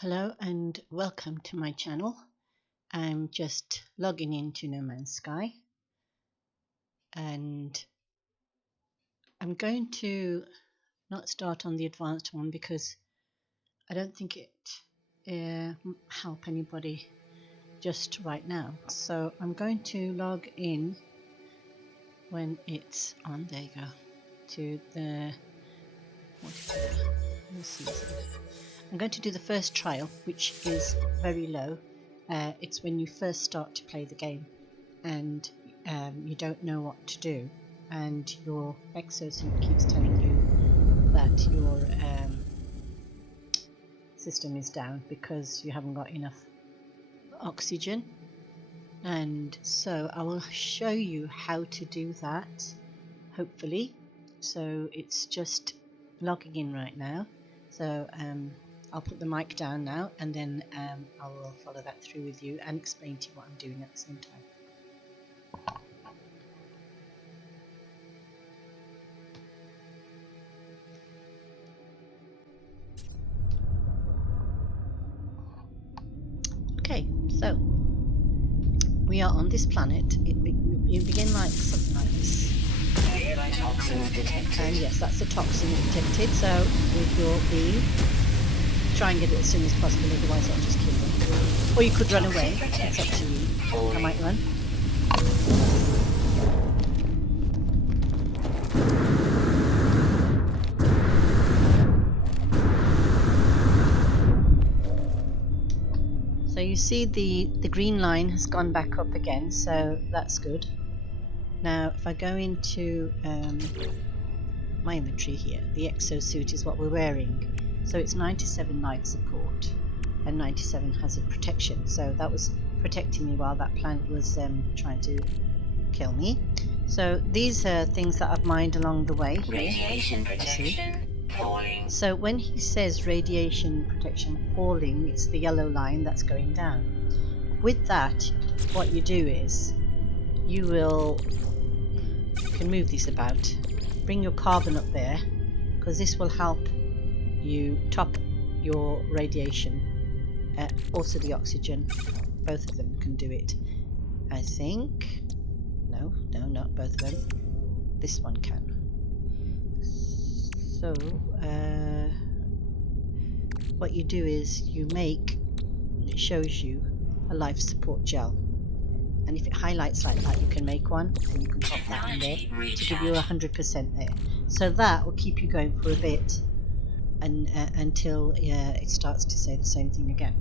Hello and welcome to my channel. I'm just logging into No Man's Sky and I'm going to not start on the advanced one because I don't think it help anybody just right now. So I'm going to log in when it's on. There you go. To the season. I'm going to do the first trial, which is very low. It's when you first start to play the game and you don't know what to do, and your exosuit keeps telling you that your system is down because you haven't got enough oxygen. And so I will show you how to do that, hopefully. So it's just logging in right now. So I'll put the mic down now, and then I will follow that through with you and explain to you what I'm doing at the same time. Okay, so we are on this planet. You begin like something like this. And yes, that's the toxin detected. So with your beam, try and get it as soon as possible, otherwise I'll just kill them. Or you could run away, it's up to you. I might run. So you see the green line has gone back up again, so that's good. Now if I go into my inventory here, the exosuit is what we're wearing. So it's 97 life support and 97 hazard protection. So that was protecting me while that plant was trying to kill me. So these are things that I've mined along the way. Radiation protection falling. So when he says radiation protection falling, it's the yellow line that's going down. With that, what you do is you can move these about. Bring your carbon up there, because this will help you top your radiation. Also the oxygen, both of them can do it, I think. No, not both of them. This one can. So what you do is you make, it shows you a life support gel, and if it highlights like that, you can make one and you can pop that in there to give you 100% there. So that will keep you going for a bit and until it starts to say the same thing again.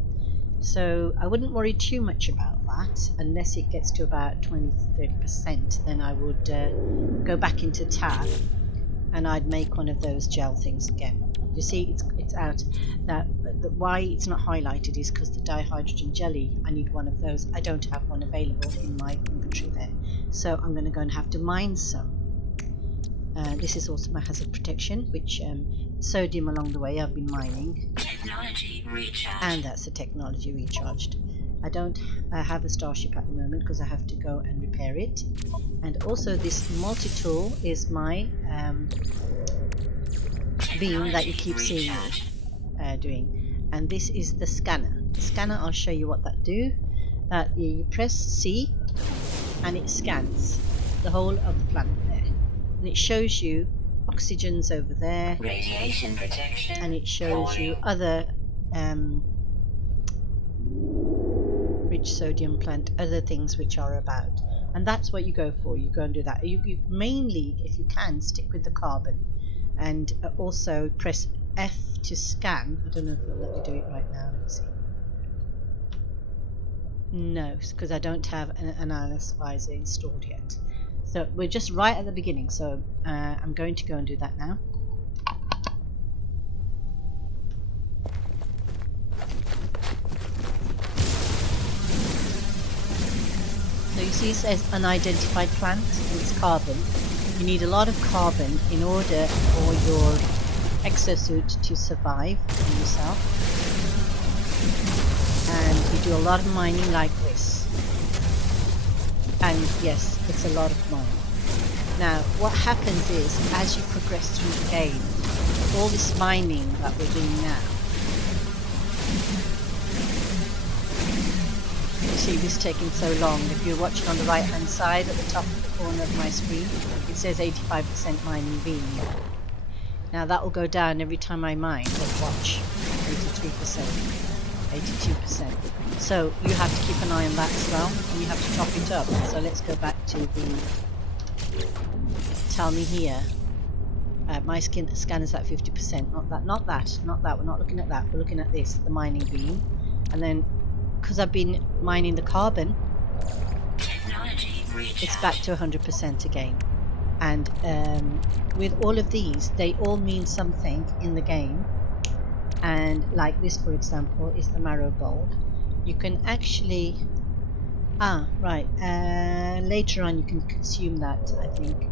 So I wouldn't worry too much about that unless it gets to about 20-30%. Then I would go back into tab and I'd make one of those gel things again. You see, it's out now. Why it's not highlighted is because the dihydrogen jelly, I need one of those. I don't have one available in my inventory there, so I'm going to go and have to mine some. This is also my hazard protection, which sodium along the way I've been mining. Technology recharged. And that's the technology recharged. I don't have a starship at the moment because I have to go and repair it. And also this multi-tool is my beam that you keep seeing me doing. And this is the scanner. The scanner, I'll show you what that do. That you press C and it scans the whole of the planet there. And it shows you oxygen's over there. Radiation protection. And it shows you other rich sodium plant, other things which are about. And that's what you go for. You go and do that. You mainly, if you can, stick with the carbon. And also press F to scan. I don't know if it'll let me do it right now. Let's see. No, because I don't have an analyzer installed yet. So we're just right at the beginning. So I'm going to go and do that now. So you see it says unidentified plant, and it's carbon. You need a lot of carbon in order for your exosuit to survive on yourself. And you do a lot of mining like this. And yes, it's a lot of mining. Now what happens is, as you progress through the game, all this mining that we're doing now You see this taking so long. If you're watching on the right hand side at the top of the corner of my screen, it says 85% mining beam. Now that will go down every time I mine, but watch, 83%, 82%. So you have to keep an eye on that as well, and you have to top it up. So let's go back to the, tell me here, my scan is at 50%, not that, we're not looking at that, we're looking at this, the mining beam. And then, because I've been mining the carbon, it's back to 100% again. And with all of these, they all mean something in the game. And like this, for example, is the marrow bulb. You can actually, later on you can consume that, I think,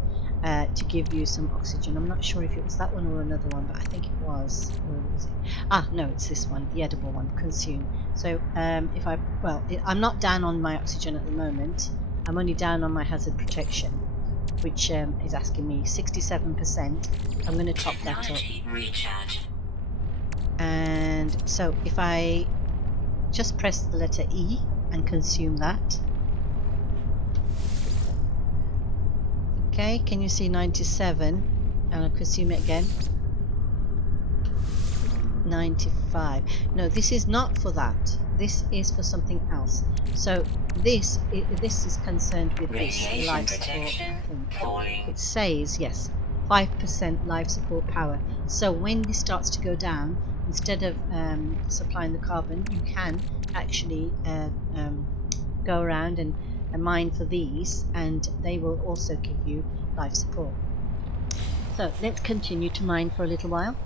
to give you some oxygen. I'm not sure if it was that one or another one, but I think it was. Where was it? No, it's this one, the edible one, consume. So I'm not down on my oxygen at the moment. I'm only down on my hazard protection, which is asking me 67%. I'm going to top that up. And so if I just press the letter E and consume that. Okay, can you see 97? And I'll consume it again. 95. No, this is not for that. This is for something else. So this is concerned with this life support thing. It says, yes, 5% life support power. So when this starts to go down, instead of supplying the carbon, you can actually go around and mine for these, and they will also give you life support. So let's continue to mine for a little while.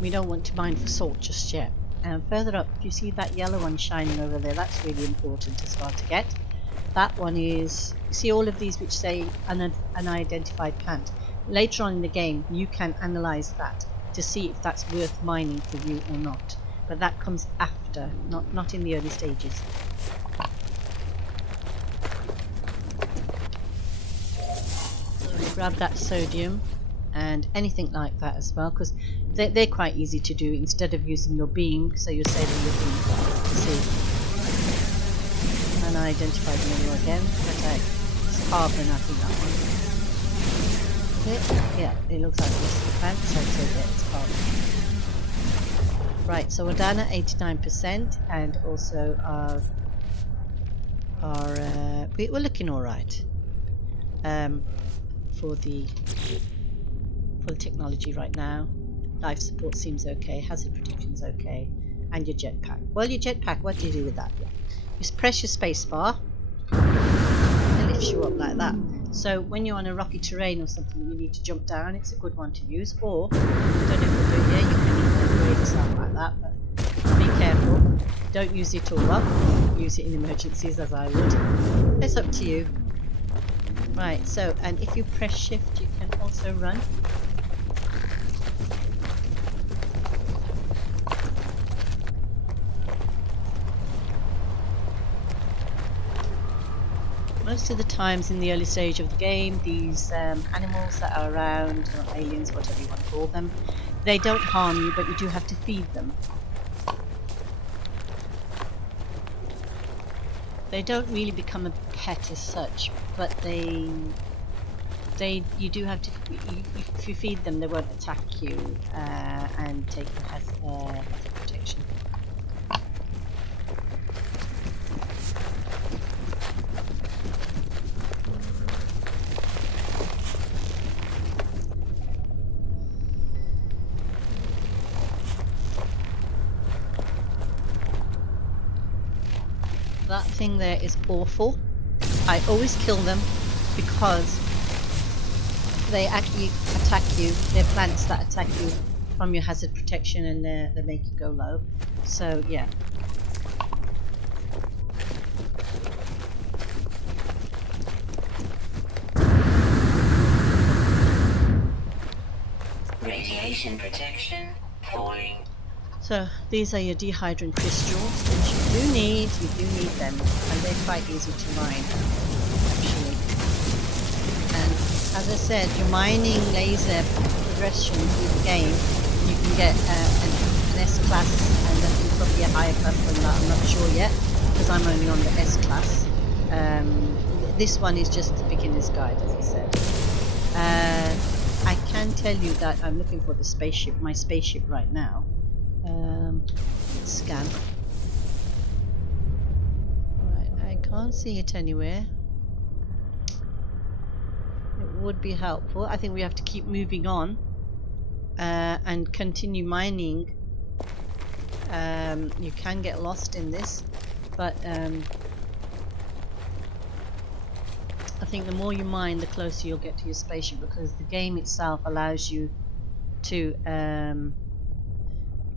We don't want to mine for salt just yet. And further up, you see that yellow one shining over there? That's really important as well to get. That one is, you see all of these which say unidentified plant. Later on in the game, you can analyze that to see if that's worth mining for you or not. But that comes after, not in the early stages. So we grab that sodium and anything like that as well, because they're quite easy to do instead of using your beam. So you're saving your beam. See, unidentified mineral again. Okay, it's carbon, I think that one. Yeah, it looks like this is the plant, so it's carbon. Right, so we're down at 89%, and also we're looking all right for the technology right now. Life support seems okay, hazard protection's okay, and your jetpack. Well, your jetpack, what do you do with that? Just press your space bar, it lifts you up like that. So when you're on a rocky terrain or something, you need to jump down, it's a good one to use. Or, I don't know if you'll do it here, you can raise yourself like that, but be careful. Don't use it all up. Use it in emergencies as I would. It's up to you. Right, so, and if you press shift, you can also run. Most of the times in the early stage of the game, these animals that are around, or aliens, whatever you want to call them, they don't harm you, but you do have to feed them. They don't really become a pet as such, but you do have to, if you feed them, they won't attack you and take your hazard protection. That thing there is awful. I always kill them because they actually attack you. They're plants that attack you from your hazard protection, and they make you go low. So yeah. Radiation protection falling. So these are your dehydrant crystals, which you do need. You do need them, and they're quite easy to mine, actually. And as I said, you're mining laser progression through the game. You can get an S class, and I think probably a higher class than that. I'm not sure yet, because I'm only on the S class. This one is just the beginner's guide, as I said. I can tell you that I'm looking for the spaceship, my spaceship right now. Let's scan. Right, I can't see it anywhere. It would be helpful. I think we have to keep moving on and continue mining. You can get lost in this, but I think the more you mine, the closer you'll get to your spaceship, because the game itself allows you to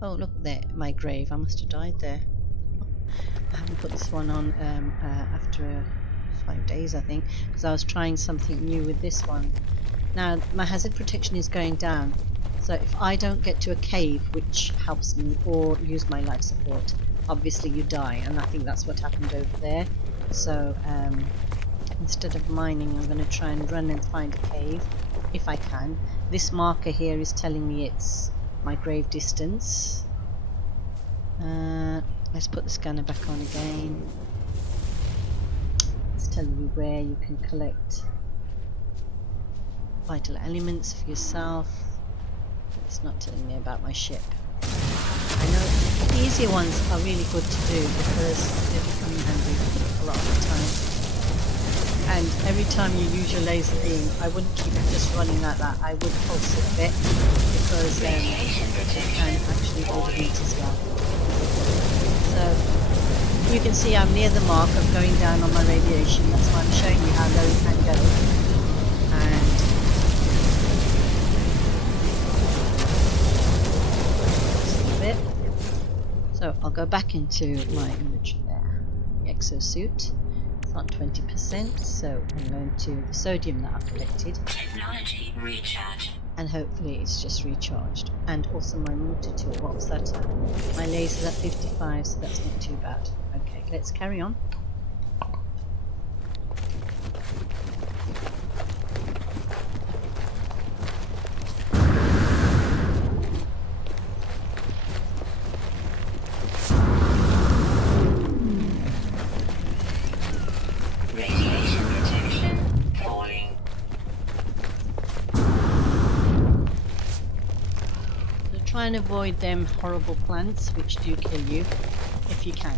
oh, look there, my grave. I must have died there. I haven't put this one on after 5 days, I think, because I was trying something new with this one. Now, my hazard protection is going down, so if I don't get to a cave, which helps me, or use my life support, obviously you die, and I think that's what happened over there. So instead of mining, I'm going to try and run and find a cave, if I can. This marker here is telling me it's my grave distance. Let's put the scanner back on again. It's telling you where you can collect vital elements for yourself. It's not telling me about my ship. I know the easier ones are really good to do because they become handy a lot of the time. And every time you use your laser beam, I wouldn't keep it just running like that. I would pulse it a bit, because it can actually hold heat as well. So you can see I'm near the mark of going down on my radiation. That's why I'm showing you how low it can go. And just a bit. So I'll go back into my inventory there. The exosuit. It's on 20%, so I'm going to the sodium that I've collected. Technology recharge. And hopefully it's just recharged. And also my mortar tool. What was that at? My laser's at 55, so that's not too bad. Okay, let's carry on. Radiation protection falling. So try and avoid them horrible plants which do kill you if you can.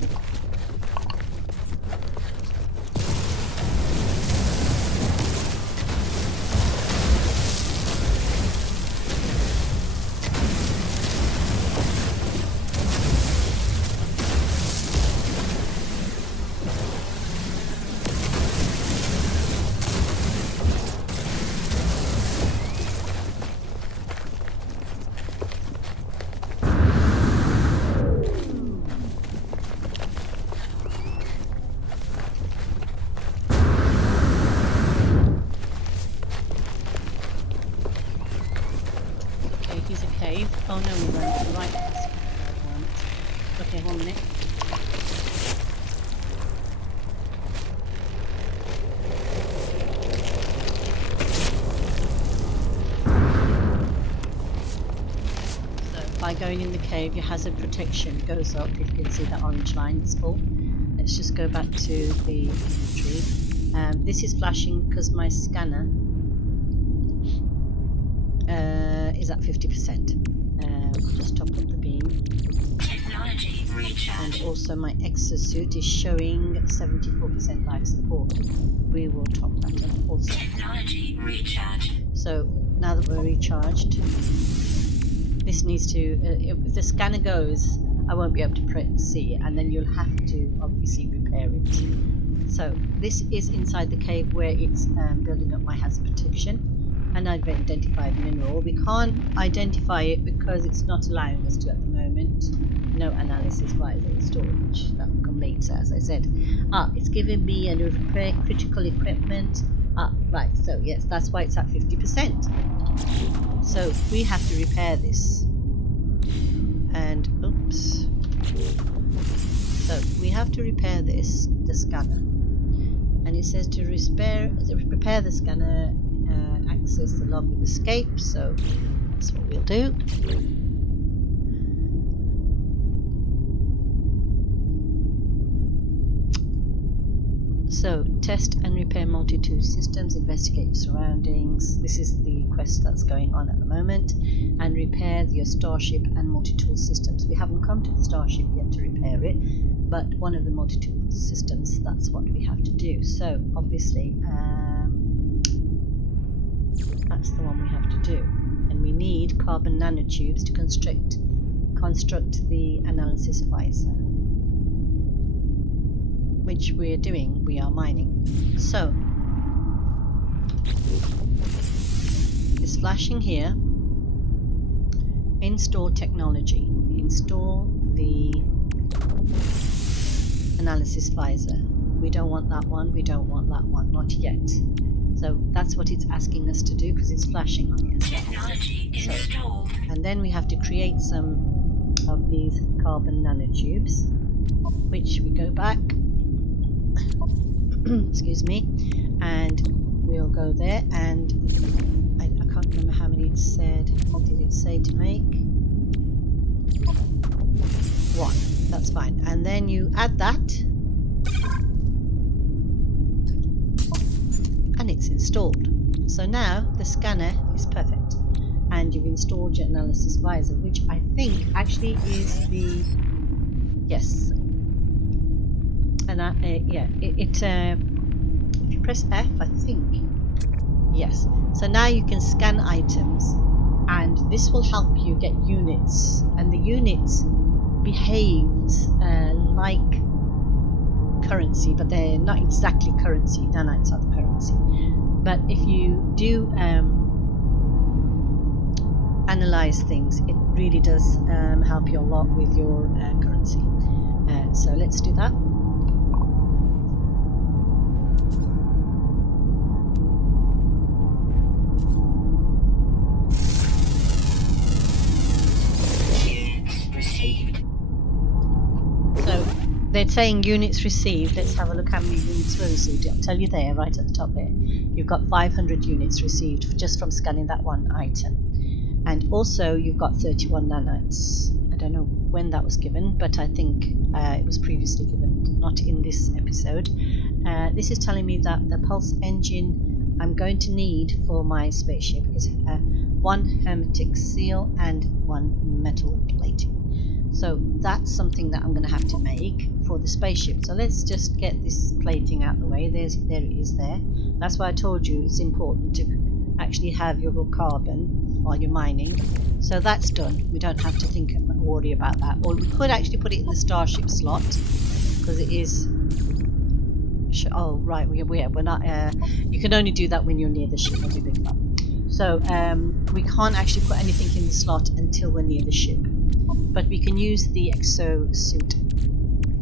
Oh no, we went right past it. Okay, 1 minute. So by going in the cave, your hazard protection goes up. If you can see that orange line, it's full. Let's just go back to the inventory. This is flashing because my scanner is at 50%. I'll just top up the beam. Technology recharge. And also my exosuit is showing 74% life support. We will top that up also. Technology recharge. So now that we're recharged, this needs to, if the scanner goes, I won't be able to see it, and then you'll have to obviously repair it. So this is inside the cave where it's building up my hazard protection. And I've identified the mineral. We can't identify it because it's not allowing us to at the moment. No analysis via the storage. That will come later, as I said. It's giving me a repair critical equipment. Right, so yes, that's why it's at 50%. So we have to repair this. And oops. So we have to repair this, the scanner. And it says to repair the scanner, access the log with escape. So that's what we'll do. So, test and repair multi-tool systems, investigate your surroundings. This is the quest that's going on at the moment. And repair your starship and multi-tool systems. We haven't come to the starship yet to repair it, but one of the multi-tool systems, that's what we have to do. So, obviously, that's the one we have to do. And we need carbon nanotubes to construct the analysis visor, which we're doing. We are mining. So it's flashing here. Install technology. Install the analysis visor. We don't want that one. We don't want that one. Not yet. So that's what it's asking us to do because it's flashing on it. Technology installed. And then we have to create some of these carbon nanotubes, which we go back. Excuse me, and we'll go there, and I can't remember how many it said. What did it say to make? 1. That's fine. And then you add that, and it's installed. So now the scanner is perfect, and you've installed your analysis visor, which I think actually is the yes. And if you press F, I think, yes. So now you can scan items, and this will help you get units, and the units behaves like currency, but they're not exactly currency. Nanites are the currency. But if you do analyze things, it really does help you a lot with your currency. So let's do that. They're saying units received. Let's have a look how many units were received. I'll tell you there, right at the top there. You've got 500 units received just from scanning that one item. And also you've got 31 nanites. I don't know when that was given, but I think it was previously given, not in this episode. This is telling me that the pulse engine I'm going to need for my spaceship is 1 hermetic seal and 1 metal plating. So that's something that I'm going to have to make for the spaceship. So let's just get this plating out of the way. There it is there. That's why I told you it's important to actually have your carbon while you're mining. So that's done. We don't have to worry about that. Or we could actually put it in the starship slot because it is. Oh right, we're not. You can only do that when you're near the ship. So we can't actually put anything in the slot until we're near the ship. But we can use the exosuit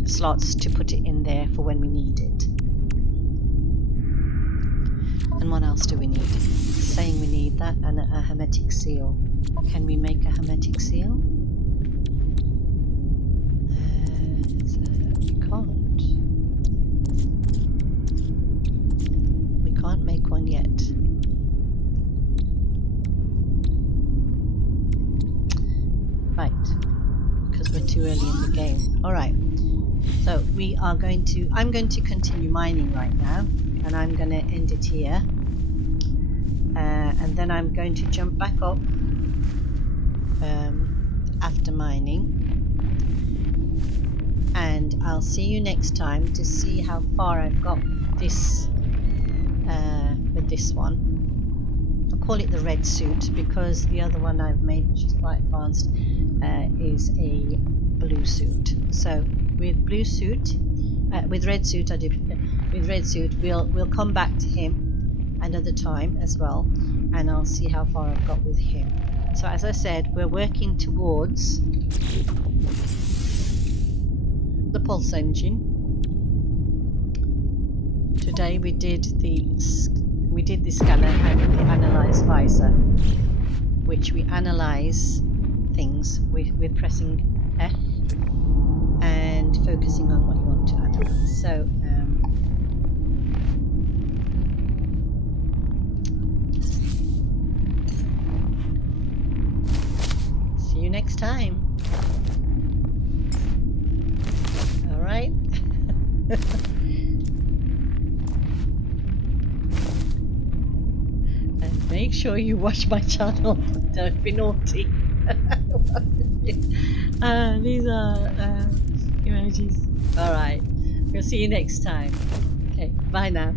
slots to put it in there for when we need it. And what else do we need? It's saying we need that and a hermetic seal. Can we make a hermetic seal? We can't. We can't make one yet. Right. Because we're too early in the game. Alright, so I'm going to continue mining right now, and I'm going to end it here, and then I'm going to jump back up after mining, and I'll see you next time to see how far I've got this with this one. I'll call it the red suit because the other one I've made, which is quite advanced, is a blue suit. So with blue suit, with red suit, with red suit, we'll come back to him another time as well, and I'll see how far I've got with him. So as I said, we're working towards the pulse engine. Today we we did this analyze visor, which we analyze things with pressing F and focusing on what you want to analyze. So see you next time. All right. And make sure you watch my channel. Don't be naughty. These are emojis. All right. We'll see you next time. Okay. Bye now.